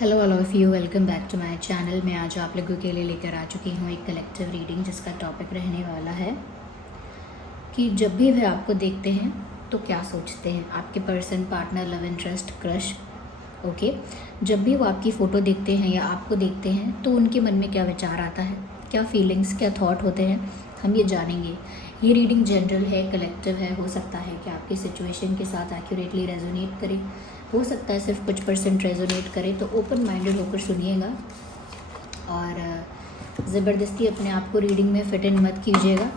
Hello all of you, welcome back to my channel. मैं आज आप लोगों के लिए लेकर आ चुकी हूँ एक कलेक्टिव रीडिंग जिसका टॉपिक रहने वाला है कि जब भी वह आपको देखते हैं तो क्या सोचते हैं। आपके person, partner, love interest, crush. Okay, जब भी वो आपकी फ़ोटो देखते हैं या आपको देखते हैं तो उनके मन में क्या विचार आता है, क्या फीलिंग्स, क्या थॉट होते हैं, हम ये जानेंगे। ये रीडिंग जनरल है, कलेक्टिव है। हो सकता है कि आपकी सिचुएशन के साथ एक्यूरेटली रेजोनेट करे, हो सकता है सिर्फ कुछ % रेजोनेट करे। तो ओपन माइंडेड होकर सुनिएगा और ज़बरदस्ती अपने आप को रीडिंग में फिट इन मत कीजिएगा।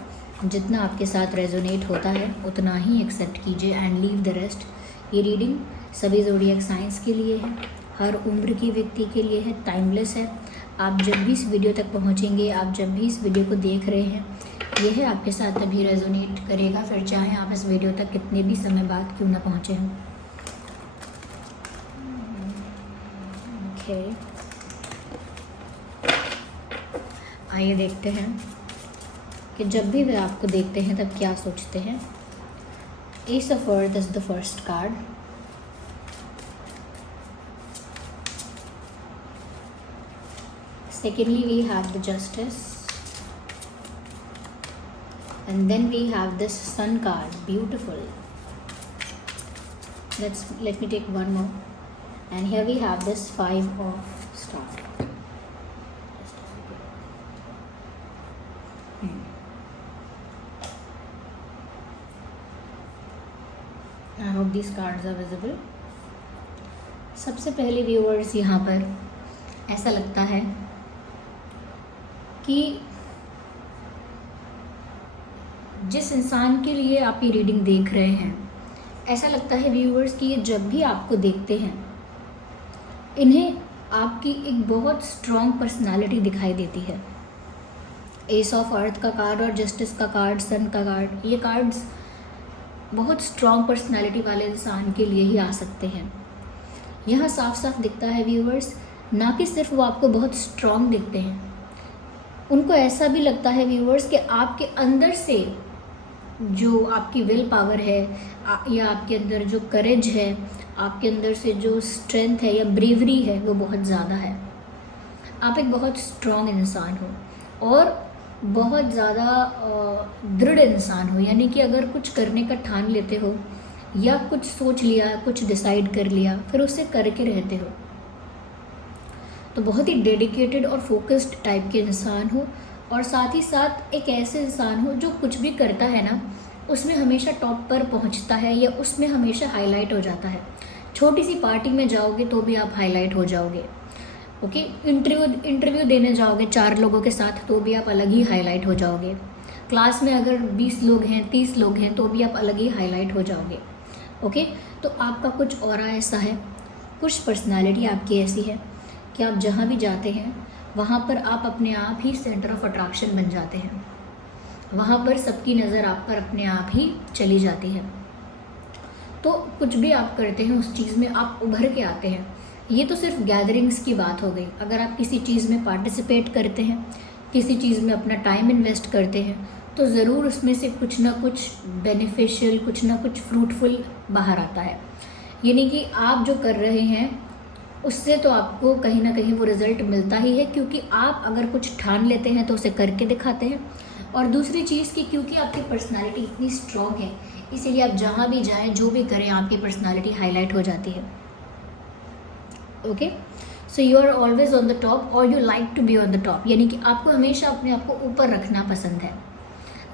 जितना आपके साथ रेजोनेट होता है उतना ही एक्सेप्ट कीजिए एंड लीव द रेस्ट। ये रीडिंग सभी ज़ोडिएक साइंस के लिए है, हर उम्र की व्यक्ति के लिए है, टाइमलेस है। आप जब भी इस वीडियो तक पहुंचेंगे, आप जब भी इस वीडियो को देख रहे हैं, यह आपके साथ तभी रेजोनेट करेगा, फिर चाहे आप इस वीडियो तक कितने भी समय बाद क्यों ना पहुँचे हों। ओके, आइए देखते हैं कि जब भी वे आपको देखते हैं तब क्या सोचते हैं। S of earth is the first card. Secondly, we have the Justice, and then we have this Sun card. Beautiful. Let me take one more, and here we have this Five of Stars. I hope these cards are visible. सबसे पहले viewers, यहाँ पर ऐसा लगता है कि जिस इंसान के लिए आप ये रीडिंग देख रहे हैं, ऐसा लगता है व्यूअर्स कि ये जब भी आपको देखते हैं इन्हें आपकी एक बहुत स्ट्रॉन्ग पर्सनालिटी दिखाई देती है। एस ऑफ अर्थ का कार्ड और जस्टिस का कार्ड, सन का कार्ड, ये कार्ड्स बहुत स्ट्रॉन्ग पर्सनालिटी वाले इंसान के लिए ही आ सकते हैं। यहाँ साफ साफ दिखता है व्यूअर्स, ना कि सिर्फ वो आपको बहुत स्ट्रॉन्ग दिखते हैं, उनको ऐसा भी लगता है व्यूअर्स कि आपके अंदर से जो आपकी विल पावर है या आपके अंदर जो करेज है, आपके अंदर से जो स्ट्रेंथ है या ब्रेवरी है, वो बहुत ज़्यादा है। आप एक बहुत स्ट्रॉन्ग इंसान हो और बहुत ज़्यादा दृढ़ इंसान हो, यानी कि अगर कुछ करने का ठान लेते हो या कुछ सोच लिया, कुछ डिसाइड कर लिया, फिर उसे करके रहते हो। तो बहुत ही डेडिकेटेड और फोकस्ड टाइप के इंसान हो, और साथ ही साथ एक ऐसे इंसान हो जो कुछ भी करता है ना, उसमें हमेशा टॉप पर पहुंचता है या उसमें हमेशा हाईलाइट हो जाता है। छोटी सी पार्टी में जाओगे तो भी आप हाईलाइट हो जाओगे। ओके, इंटरव्यू देने जाओगे 4 लोगों के साथ तो भी आप अलग ही हाईलाइट हो जाओगे। क्लास में अगर 20 लोग हैं, 30 लोग हैं, तो भी आप अलग ही हाईलाइट हो जाओगे। ओके, तो आपका कुछ ऑरा ऐसा है, कुछ पर्सनालिटी आपकी ऐसी है कि आप जहाँ भी जाते हैं वहाँ पर आप अपने आप ही सेंटर ऑफ अट्रैक्शन बन जाते हैं। वहाँ पर सबकी नज़र आप पर अपने आप ही चली जाती है। तो कुछ भी आप करते हैं उस चीज़ में आप उभर के आते हैं। ये तो सिर्फ गैदरिंग्स की बात हो गई। अगर आप किसी चीज़ में पार्टिसिपेट करते हैं, किसी चीज़ में अपना टाइम इन्वेस्ट करते हैं, तो ज़रूर उसमें से कुछ ना कुछ बेनिफिशियल, कुछ ना कुछ फ्रूटफुल बाहर आता है। यानी कि आप जो कर रहे हैं उससे तो आपको कहीं ना कहीं वो रिज़ल्ट मिलता ही है, क्योंकि आप अगर कुछ ठान लेते हैं तो उसे करके दिखाते हैं। और दूसरी चीज़ कि क्योंकि आपकी पर्सनालिटी इतनी स्ट्रॉन्ग है, इसीलिए आप जहाँ भी जाएं, जो भी करें, आपकी पर्सनालिटी हाईलाइट हो जाती है। Okay, so you are always on the top और you like to be on the top, यानी कि आपको हमेशा अपने आप को ऊपर रखना पसंद है।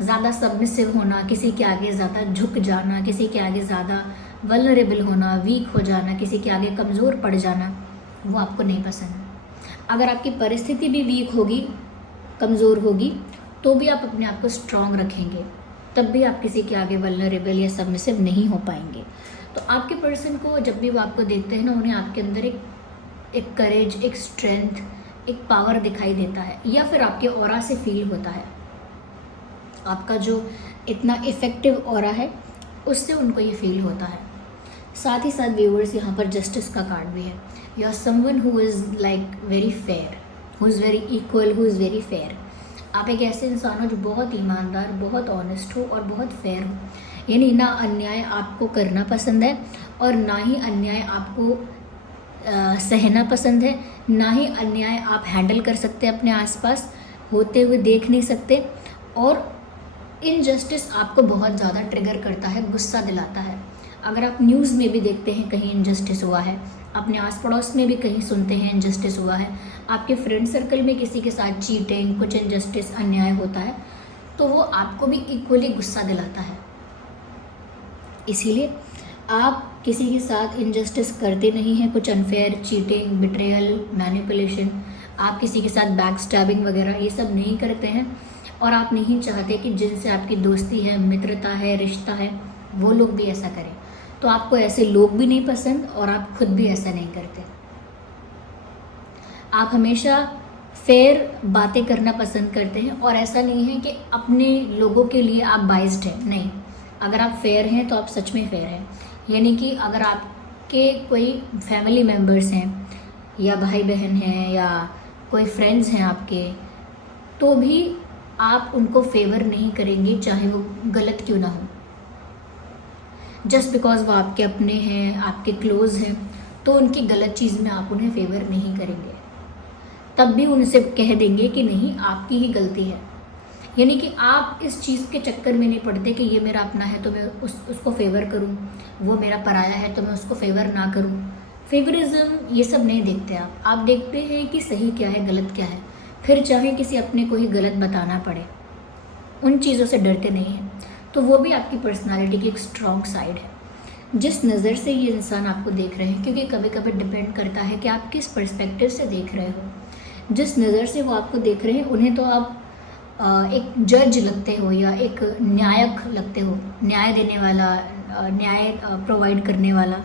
ज़्यादा सबमिसिव होना, किसी के आगे ज़्यादा झुक जाना, किसी के आगे ज़्यादा वल्नरेबल होना, वीक हो जाना, किसी के आगे कमज़ोर पड़ जाना, वो आपको नहीं पसंद। अगर आपकी परिस्थिति भी वीक होगी, कमज़ोर होगी, तो भी आप अपने आप को स्ट्रॉन्ग रखेंगे, तब भी आप किसी के आगे वल्नरेबल या सबमिसिव नहीं हो पाएंगे। तो आपके पर्सन को जब भी वो आपको देखते हैं ना, उन्हें आपके अंदर एक करेज, एक स्ट्रेंथ, एक पावर दिखाई देता है, या फिर आपके ऑरा से फील होता है। आपका जो इतना इफ़ेक्टिव ऑरा है उससे उनको ये फील होता है। साथ ही साथ व्यूअर्स, यहाँ पर जस्टिस का कार्ड भी है। You are someone who is like very fair, who is very equal, who is very fair. आप एक ऐसे इंसान हो जो बहुत ईमानदार, बहुत ऑनेस्ट हो और बहुत फेयर हो। यानी ना अन्याय आपको करना पसंद है और ना ही अन्याय आपको सहना पसंद है, ना ही अन्याय आप हैंडल कर सकते हैं अपने आसपास होते हुए देख नहीं सकते, और इनजस्टिस आपको बहुत ज़्यादा ट्रिगर करता है, गुस्सा दिलाता है। अगर आप न्यूज़ में भी देखते हैं कहीं इनजस्टिस हुआ है, अपने आस पड़ोस में भी कहीं सुनते हैं इनजस्टिस हुआ है, आपके फ्रेंड सर्कल में किसी के साथ चीटिंग, कुछ इनजस्टिस, अन्याय होता है, तो वो आपको भी इक्वली गुस्सा दिलाता है। इसीलिए आप किसी के साथ इनजस्टिस करते नहीं हैं, कुछ अनफेयर, चीटिंग, बिट्रेयल, मैनिपुलेशन, आप किसी के साथ बैक स्टैबिंग वगैरह ये सब नहीं करते हैं, और आप नहीं चाहते कि जिनसे आपकी दोस्ती है, मित्रता है, रिश्ता है, वो लोग भी ऐसा करें। तो आपको ऐसे लोग भी नहीं पसंद और आप खुद भी ऐसा नहीं करते। आप हमेशा फेयर बातें करना पसंद करते हैं, और ऐसा नहीं है कि अपने लोगों के लिए आप बाइस्ड हैं, नहीं। अगर आप फेयर हैं तो आप सच में फेयर हैं, यानी कि अगर आपके कोई फैमिली मेम्बर्स हैं या भाई बहन हैं या कोई फ्रेंड्स हैं आपके, तो भी आप उनको फेवर नहीं करेंगे चाहे वो गलत क्यों ना हो। जस्ट बिकॉज वो आपके अपने हैं, आपके क्लोज हैं, तो उनकी गलत चीज़ में आप उन्हें फेवर नहीं करेंगे। तब भी उनसे कह देंगे कि नहीं, आपकी ही गलती है। यानी कि आप इस चीज़ के चक्कर में नहीं पड़ते कि ये मेरा अपना है तो मैं उसको फेवर करूं, वो मेरा पराया है तो मैं उसको फेवर ना करूं। फेवरिज्म ये सब नहीं देखते आप देखते हैं कि सही क्या है, गलत क्या है, फिर चाहे किसी अपने को ही गलत बताना पड़े, उन चीज़ों से डरते नहीं हैं। तो वो भी आपकी पर्सनालिटी की एक स्ट्रॉन्ग साइड है। जिस नज़र से ये इंसान आपको देख रहे हैं, क्योंकि कभी कभी डिपेंड करता है कि आप किस पर्सपेक्टिव से देख रहे हो। जिस नज़र से वो आपको देख रहे हैं, उन्हें तो आप एक जज लगते हो या एक न्यायक लगते हो, न्याय देने वाला, न्याय प्रोवाइड करने वाला,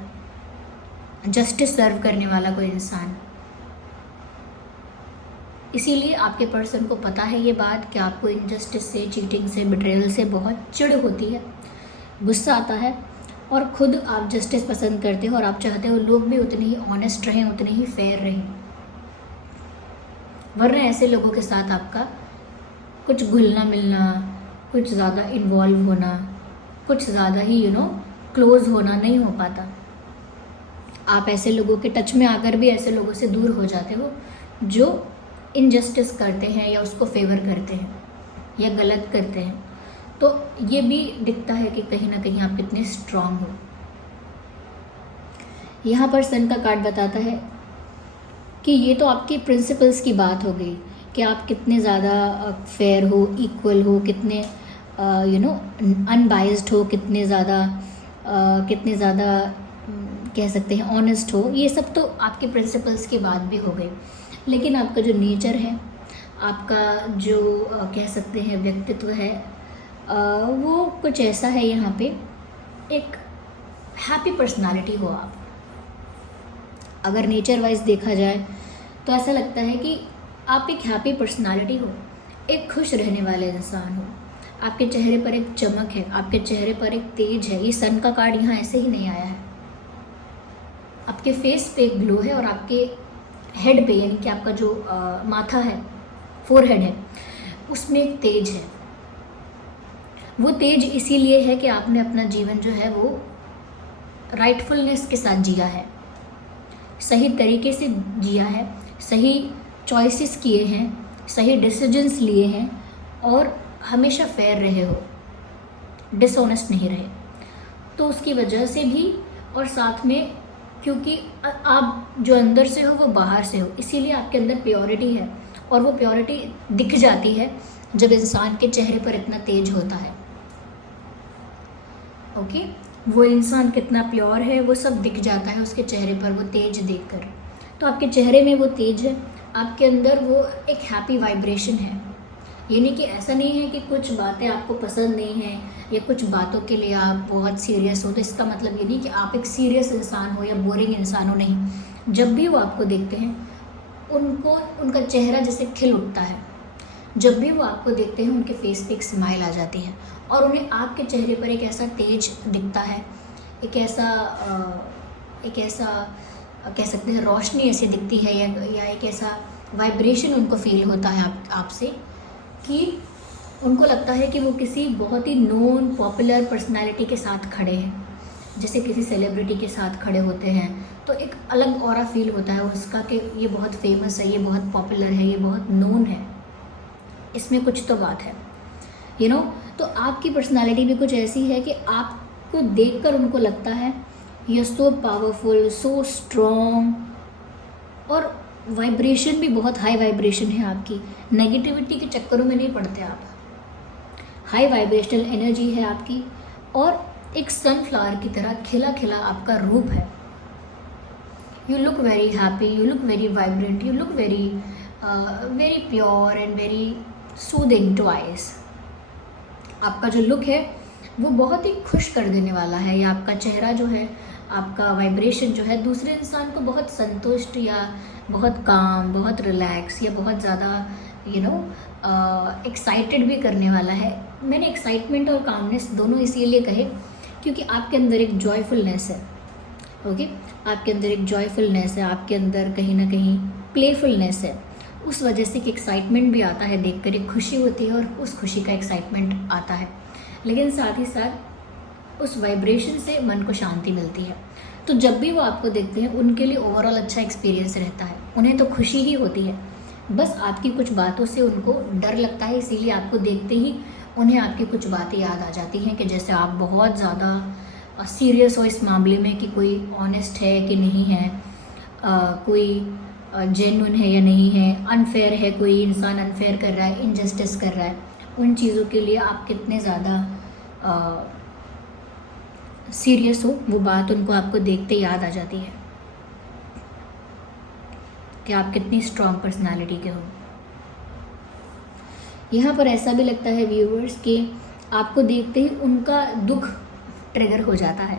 जस्टिस सर्व करने वाला कोई इंसान। इसीलिए आपके पर्सन को पता है ये बात कि आपको इनजस्टिस से, चीटिंग से, बिट्रेयल से बहुत चिढ़ होती है, गुस्सा आता है, और खुद आप जस्टिस पसंद करते हो और आप चाहते हो लोग भी उतने ही ऑनेस्ट रहें, उतने ही फेयर रहें। वरना ऐसे लोगों के साथ आपका कुछ घुलना मिलना, कुछ ज़्यादा इन्वॉल्व होना, कुछ ज़्यादा ही क्लोज होना नहीं हो पाता। आप ऐसे लोगों के टच में आकर भी ऐसे लोगों से दूर हो जाते हो जो इनजस्टिस करते हैं या उसको फेवर करते हैं या गलत करते हैं। तो ये भी दिखता है कि कहीं ना कहीं आप कितने स्ट्रांग हो। यहाँ पर सन का कार्ड बताता है कि ये तो आपके प्रिंसिपल्स की बात हो गई कि आप कितने ज़्यादा फेयर हो, इक्वल हो, कितने अनबाइज्ड हो, कितने ज़्यादा कह सकते हैं ऑनेस्ट हो। ये सब तो आपके प्रिंसिपल्स की बात भी हो गई, लेकिन आपका जो नेचर है, आपका जो कह सकते हैं व्यक्तित्व है, वो कुछ ऐसा है। यहाँ पे एक हैप्पी पर्सनालिटी हो आप। अगर नेचर वाइज देखा जाए तो ऐसा लगता है कि आप एक हैप्पी पर्सनालिटी हो, एक खुश रहने वाले इंसान हो। आपके चेहरे पर एक चमक है, आपके चेहरे पर एक तेज है। ये सन का कार्ड यहाँ ऐसे ही नहीं आया है। आपके फेस पे एक ग्लो है और आपके हेड पे, यानी कि आपका जो माथा है, फोरहेड है, उसमें एक तेज है। वो तेज इसीलिए है कि आपने अपना जीवन जो है वो राइटफुलनेस के साथ जिया है, सही तरीके से जिया है, सही चॉइसेस किए हैं, सही डिसीजंस लिए हैं, और हमेशा फेयर रहे हो, डिसऑनेस्ट नहीं रहे। तो उसकी वजह से भी, और साथ में क्योंकि आप जो अंदर से हो वो बाहर से हो, इसीलिए आपके अंदर प्योरिटी है, और वो प्योरिटी दिख जाती है जब इंसान के चेहरे पर इतना तेज होता है। ओके, वो इंसान कितना प्योर है वो सब दिख जाता है उसके चेहरे पर, वो तेज देखकर। तो आपके चेहरे में वो तेज है, आपके अंदर वो एक हैप्पी वाइब्रेशन है। यानी कि ऐसा नहीं है कि कुछ बातें आपको पसंद नहीं है या कुछ बातों के लिए आप बहुत सीरियस हो, तो इसका मतलब ये नहीं कि आप एक सीरियस इंसान हो या बोरिंग इंसान हो, नहीं। जब भी वो आपको देखते हैं, उनका चेहरा जैसे खिल उठता है। जब भी वो आपको देखते हैं, उनके फेस पे एक स्माइल आ जाती है, और उन्हें आपके चेहरे पर एक ऐसा तेज दिखता है, एक ऐसा कह सकते हैं रोशनी ऐसी दिखती है, या एक ऐसा वाइब्रेशन उनको फील होता है आपसे, कि उनको लगता है कि वो किसी बहुत ही नोन पॉपुलर पर्सनालिटी के साथ खड़े हैं। जैसे किसी सेलिब्रिटी के साथ खड़े होते हैं तो एक अलग ऑरा फील होता है उसका कि ये बहुत फेमस है, ये बहुत पॉपुलर है, ये बहुत नोन है, इसमें कुछ तो बात है, यू नो। तो आपकी पर्सनालिटी भी कुछ ऐसी है कि आपको देखकर उनको लगता है you are so powerful, so strong, और वाइब्रेशन भी बहुत हाई वाइब्रेशन है आपकी। नेगेटिविटी के चक्करों में नहीं पड़ते आप, हाई वाइब्रेशनल एनर्जी है आपकी, और एक सनफ्लावर की तरह खिला खिला आपका रूप है। You look very happy, you look very vibrant, you look very very pure and very soothing to eyes. आपका जो लुक है वो बहुत ही खुश कर देने वाला है, या आपका चेहरा जो है, आपका वाइब्रेशन जो है दूसरे इंसान को बहुत संतुष्ट या बहुत काम, बहुत रिलैक्स या बहुत ज़्यादा एक्साइटेड भी करने वाला है। मैंने एक्साइटमेंट और कामनेस दोनों इसीलिए कहे क्योंकि आपके अंदर एक जॉयफुलनेस है, ओके। आपके अंदर एक जॉयफुलनेस है, आपके अंदर कहीं ना कहीं प्लेफुलनेस है, उस वजह से कि एक्साइटमेंट भी आता है देखकर, एक खुशी होती है और उस खुशी का एक्साइटमेंट आता है, लेकिन साथ ही साथ उस वाइब्रेशन से मन को शांति मिलती है। तो जब भी वो आपको देखते हैं उनके लिए ओवरऑल अच्छा एक्सपीरियंस रहता है, उन्हें तो खुशी ही होती है, बस आपकी कुछ बातों से उनको डर लगता है, इसीलिए आपको देखते ही उन्हें आपकी कुछ बातें याद आ जाती हैं कि जैसे आप बहुत ज़्यादा सीरियस हो इस मामले में कि कोई ऑनेस्ट है कि नहीं है, कोई जेन्युइन है या नहीं है, अनफेयर है, कोई इंसान अनफेयर कर रहा है, इनजस्टिस कर रहा है, उन चीज़ों के लिए आप कितने ज़्यादा सीरियस हो, वो बात उनको आपको देखते याद आ जाती है कि आप कितनी स्ट्रॉन्ग पर्सनालिटी के हो। यहाँ पर ऐसा भी लगता है व्यूअर्स कि आपको देखते ही उनका दुख ट्रिगर हो जाता है,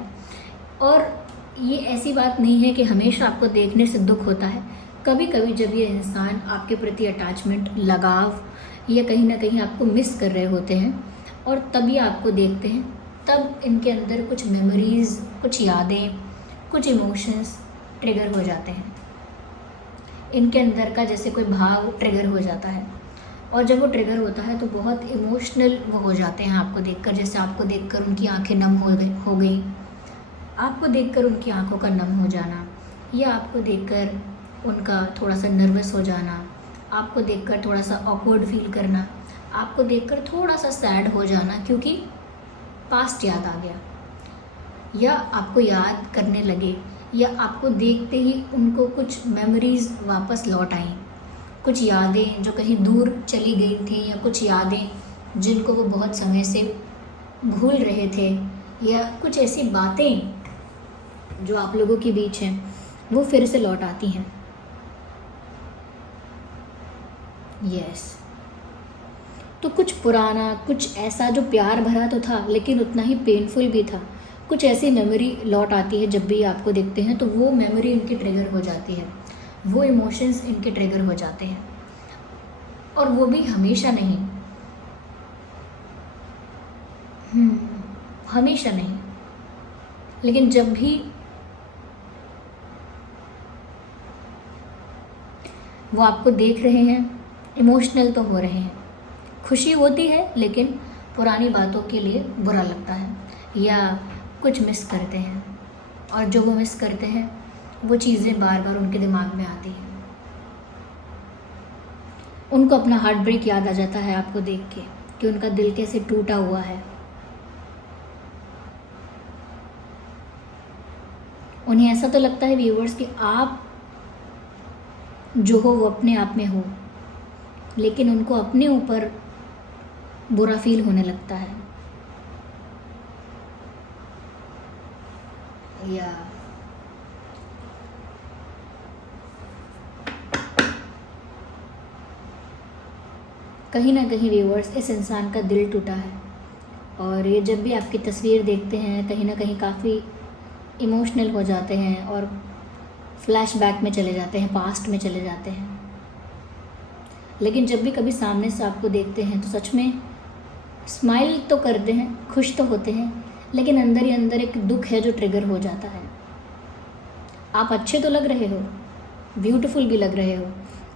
और ये ऐसी बात नहीं है कि हमेशा आपको देखने से दुख होता है। कभी कभी जब ये इंसान आपके प्रति अटैचमेंट, लगाव या कहीं ना कहीं आपको मिस कर रहे होते हैं और तब ये आपको देखते हैं, तब इनके अंदर कुछ मेमोरीज़, कुछ यादें, कुछ इमोशंस ट्रिगर हो जाते हैं। इनके अंदर का जैसे कोई भाव ट्रिगर हो जाता है, और जब वो ट्रिगर होता है तो बहुत इमोशनल वो हो जाते हैं आपको देखकर। जैसे आपको देखकर उनकी आंखें नम हो गई, आपको देखकर उनकी आंखों का नम हो जाना, या आपको देखकर उनका थोड़ा सा नर्वस हो जाना, आपको देखकर थोड़ा सा ऑकवर्ड फील करना, आपको देखकर थोड़ा सा सैड हो जाना क्योंकि पास्ट याद आ गया, या आपको याद करने लगे, या आपको देखते ही उनको कुछ मेमोरीज़ वापस लौट आई, कुछ यादें जो कहीं दूर चली गई थी, या कुछ यादें जिनको वो बहुत समय से भूल रहे थे, या कुछ ऐसी बातें जो आप लोगों के बीच हैं वो फिर से लौट आती हैं। यस, तो कुछ पुराना, कुछ ऐसा जो प्यार भरा तो था लेकिन उतना ही पेनफुल भी था, कुछ ऐसी मेमोरी लौट आती है जब भी आपको देखते हैं, तो वो मेमोरी इनकी ट्रिगर हो जाती है, वो इमोशंस इनके ट्रिगर हो जाते हैं, और वो भी हमेशा नहीं, हमेशा नहीं, लेकिन जब भी वो आपको देख रहे हैं इमोशनल तो हो रहे हैं, खुशी होती है लेकिन पुरानी बातों के लिए बुरा लगता है, या कुछ मिस करते हैं, और जो वो मिस करते हैं वो चीज़ें बार बार उनके दिमाग में आती हैं। उनको अपना हार्ट ब्रेक याद आ जाता है आपको देख के कि उनका दिल कैसे टूटा हुआ है। उन्हें ऐसा तो लगता है व्यूअर्स कि आप जो हो वो अपने आप में हो, लेकिन उनको अपने ऊपर बुरा फील होने लगता है। या कहीं ना कहीं व्यूअर्स इस इंसान का दिल टूटा है, और ये जब भी आपकी तस्वीर देखते हैं कहीं ना कहीं काफ़ी इमोशनल हो जाते हैं और फ्लैशबैक में चले जाते हैं, पास्ट में चले जाते हैं। लेकिन जब भी कभी सामने से आपको देखते हैं तो सच में स्माइल तो करते हैं, खुश तो होते हैं, लेकिन अंदर ही अंदर एक दुख है जो ट्रिगर हो जाता है। आप अच्छे तो लग रहे हो, ब्यूटीफुल भी लग रहे हो,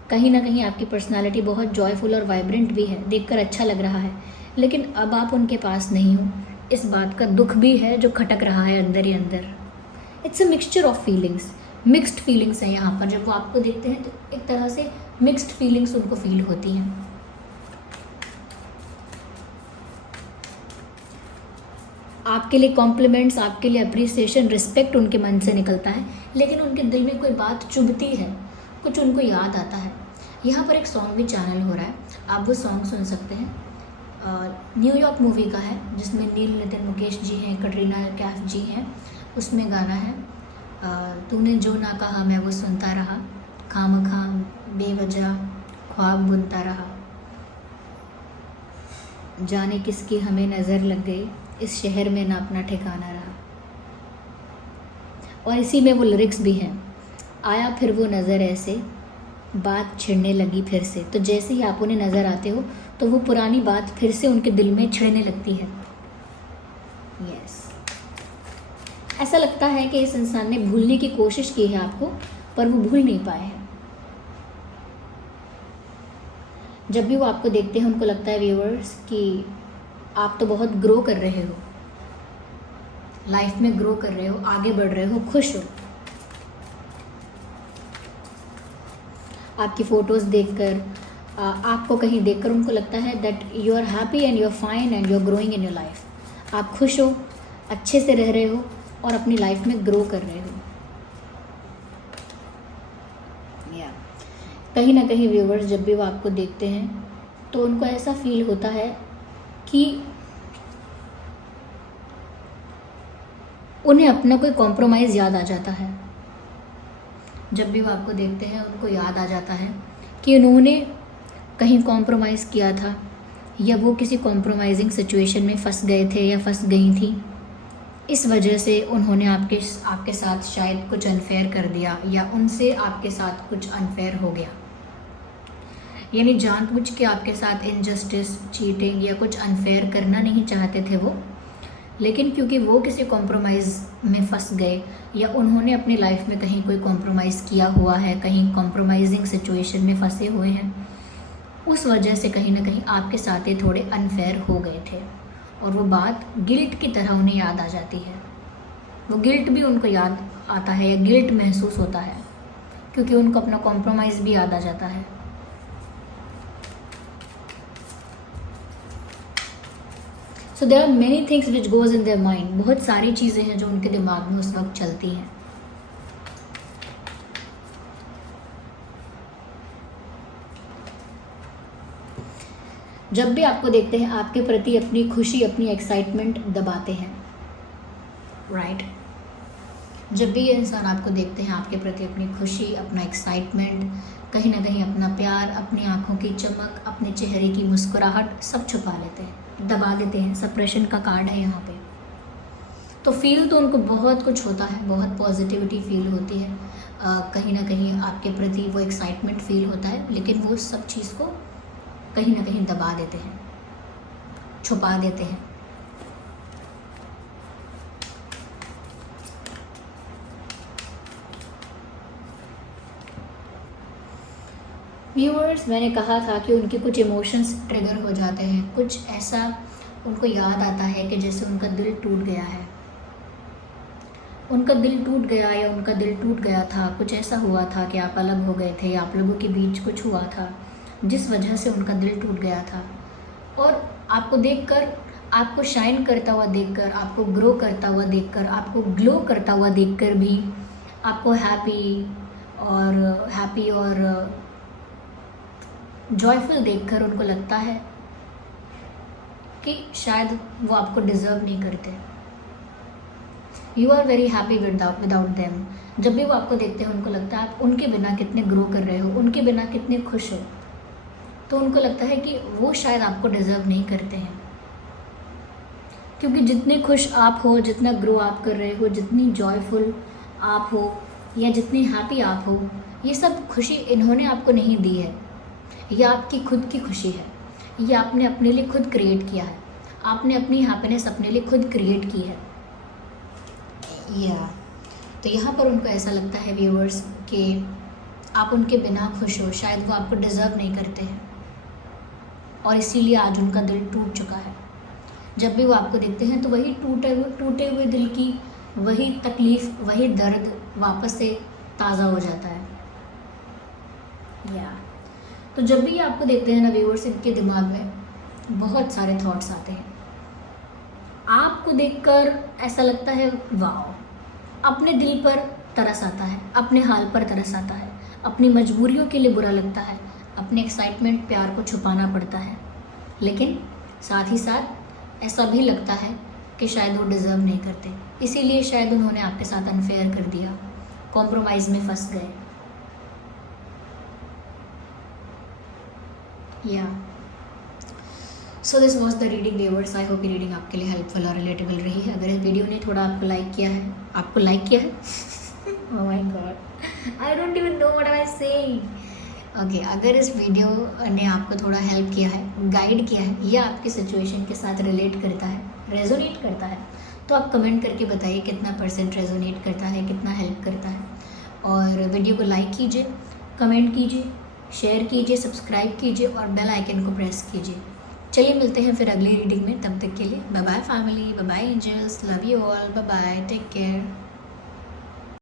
कहीं ना कहीं आपकी पर्सनालिटी बहुत जॉयफुल और वाइब्रेंट भी है, देखकर अच्छा लग रहा है, लेकिन अब आप उनके पास नहीं हो, इस बात का दुख भी है जो खटक रहा है अंदर ही अंदर। It's a mixture of feelings, mixed feelings हैं यहाँ पर। जब वो आपको देखते हैं तो एक तरह से मिक्स्ड फीलिंग्स उनको फील होती हैं। आपके लिए कॉम्प्लीमेंट्स, आपके लिए अप्रिसिएशन, रिस्पेक्ट उनके मन से निकलता है, लेकिन उनके दिल में कोई बात चुभती है, कुछ उनको याद आता है। यहाँ पर एक सॉन्ग भी चैनल हो रहा है, आप वो सॉन्ग सुन सकते हैं। न्यूयॉर्क मूवी का है, जिसमें नील नितिन मुकेश जी हैं, कटरीना कैफ जी हैं। उसमें गाना है तूने जो ना कहा मैं वो सुनता रहा, खामखा बेवजह ख्वाब बुनता रहा, जाने किसकी हमें नज़र लग गई, इस शहर में ना अपना ठिकाना रहा। और इसी में वो लिरिक्स भी हैं, आया फिर वो नज़र ऐसे, बात छिड़ने लगी फिर से। तो जैसे ही आप उन्हें नज़र आते हो तो वो पुरानी बात फिर से उनके दिल में छिड़ने लगती है। यस, ऐसा लगता है कि इस इंसान ने भूलने की कोशिश की है आपको, पर वो भूल नहीं पाए हैं। जब भी वो आपको देखते हैं उनको लगता है व्यूअर्स कि आप तो बहुत ग्रो कर रहे हो, लाइफ में ग्रो कर रहे हो, आगे बढ़ रहे हो, खुश हो। आपकी फ़ोटोज़ देखकर, आपको कहीं देखकर उनको लगता है that you are happy and you are fine and you are growing in your life. आप खुश हो, अच्छे से रह रहे हो और अपनी लाइफ में ग्रो कर रहे हो। या कहीं ना कहीं व्यूवर्स जब भी वो आपको देखते हैं तो उनको ऐसा फील होता है कि उन्हें अपना कोई कॉम्प्रोमाइज़ याद आ जाता है। जब भी वो आपको देखते हैं उनको याद आ जाता है कि उन्होंने कहीं कॉम्प्रोमाइज़ किया था, या वो किसी कॉम्प्रोमाइजिंग सिचुएशन में फंस गए थे या फंस गई थी। इस वजह से उन्होंने आपके साथ शायद कुछ अनफेयर कर दिया, या उनसे आपके साथ कुछ अनफेयर हो गया। यानी जानबूझ के आपके साथ इनजस्टिस, चीटिंग या कुछ अनफेयर करना नहीं चाहते थे वो, लेकिन क्योंकि वो किसी कॉम्प्रोमाइज़ में फंस गए या उन्होंने अपनी लाइफ में कहीं कोई कॉम्प्रोमाइज़ किया हुआ है, कहीं कॉम्प्रोमाइजिंग सिचुएशन में फंसे हुए हैं, उस वजह से कहीं ना कहीं आपके साथ ये थोड़े अनफेयर हो गए थे। और वो बात गिल्ट की तरह उन्हें याद आ जाती है। वो गिल्ट भी उनको याद आता है, या गिल्ट महसूस होता है, क्योंकि उनको अपना कॉम्प्रोमाइज़ भी याद आ जाता है। So there are many things which goes in their mind. बहुत सारी चीज़ें हैं जो उनके दिमाग में उस वक्त चलती हैं। जब भी आपको देखते हैं आपके प्रति अपनी खुशी, अपनी एक्साइटमेंट दबाते हैं, राइट। जब भी ये इंसान आपको देखते हैं आपके प्रति अपनी खुशी, अपना एक्साइटमेंट, कहीं ना कहीं अपना प्यार, अपनी आँखों की चमक, अपने चेहरे की मुस्कुराहट सब छुपा लेते हैं, दबा देते हैं। सप्रेशन का कार्ड है यहाँ पे। तो फील तो उनको बहुत कुछ होता है, बहुत पॉजिटिविटी फील होती है, कहीं ना कहीं आपके प्रति वो एक्साइटमेंट फील होता है, लेकिन वो सब चीज़ को कहीं ना कहीं दबा देते हैं, छुपा देते हैं। व्यूअर्स, मैंने कहा था कि उनके कुछ इमोशंस ट्रिगर हो जाते हैं, कुछ ऐसा उनको याद आता है कि जैसे उनका दिल टूट गया है, उनका दिल टूट गया या उनका दिल टूट गया था। कुछ ऐसा हुआ था कि आप अलग हो गए थे, आप लोगों के बीच कुछ हुआ था जिस वजह से उनका दिल टूट गया था। और आपको देखकर, आपको शाइन करता हुआ देखकर, आपको ग्रो करता हुआ देखकर, आपको ग्लो करता हुआ देखकर भी आपको हैप्पी और जॉयफुल देखकर उनको लगता है कि शायद वो आपको डिज़र्व नहीं करते। You are very happy without them. जब भी वो आपको देखते हैं उनको लगता है आप उनके बिना कितने ग्रो कर रहे हो, उनके बिना कितने खुश हो। तो उनको लगता है कि वो शायद आपको डिज़र्व नहीं करते हैं, क्योंकि जितने खुश आप हो, जितना ग्रो आप कर रहे हो, जितनी जॉयफुल आप हो या जितनी हैप्पी आप हो, ये सब खुशी इन्होंने आपको नहीं दी है। ये आपकी खुद की खुशी है, ये आपने अपने लिए खुद क्रिएट किया है, आपने अपनी हैप्पीनेस अपने लिए खुद क्रिएट की है। तो यहाँ पर उनको ऐसा लगता है व्यूअर्स कि आप उनके बिना खुश हो, शायद वो आपको डिज़र्व नहीं करते हैं, और इसीलिए आज उनका दिल टूट चुका है। जब भी वो आपको देखते हैं तो वही टूटे हुए दिल की वही तकलीफ़, वही दर्द वापस से ताज़ा हो जाता है। या तो जब भी ये आपको देखते हैं ना व्यूअर्स, इनके दिमाग में बहुत सारे थॉट्स आते हैं। आपको देखकर ऐसा लगता है वाह, अपने दिल पर तरस आता है, अपने हाल पर तरस आता है, अपनी मजबूरियों के लिए बुरा लगता है, अपने एक्साइटमेंट प्यार को छुपाना पड़ता है, लेकिन साथ ही साथ ऐसा भी लगता है कि शायद वो डिज़र्व नहीं करते, इसीलिए शायद उन्होंने आपके साथ अनफेयर कर दिया, कॉम्प्रोमाइज़ में फंस गए। या so this was the reading viewers. I hope ये रीडिंग आपके लिए हेल्पफुल और रिलेटेबल रही है। अगर इस वीडियो ने थोड़ा आपको लाइक किया है oh my God, I don't even know what I saying. Okay, अगर इस वीडियो ने आपको थोड़ा हेल्प किया है, गाइड किया है, या आपकी सिचुएशन के साथ रिलेट करता है, रेजोनेट करता है, तो आप कमेंट करके बताइए कितना % रेजोनेट करता है, कितना हेल्प करता है। और वीडियो को लाइक कीजिए, कमेंट कीजिए, शेयर कीजिए, सब्सक्राइब कीजिए और बेल आइकन को प्रेस कीजिए। चलिए मिलते हैं फिर अगली रीडिंग में, तब तक के लिए bye bye family, bye bye angels, love you all, bye bye, take care.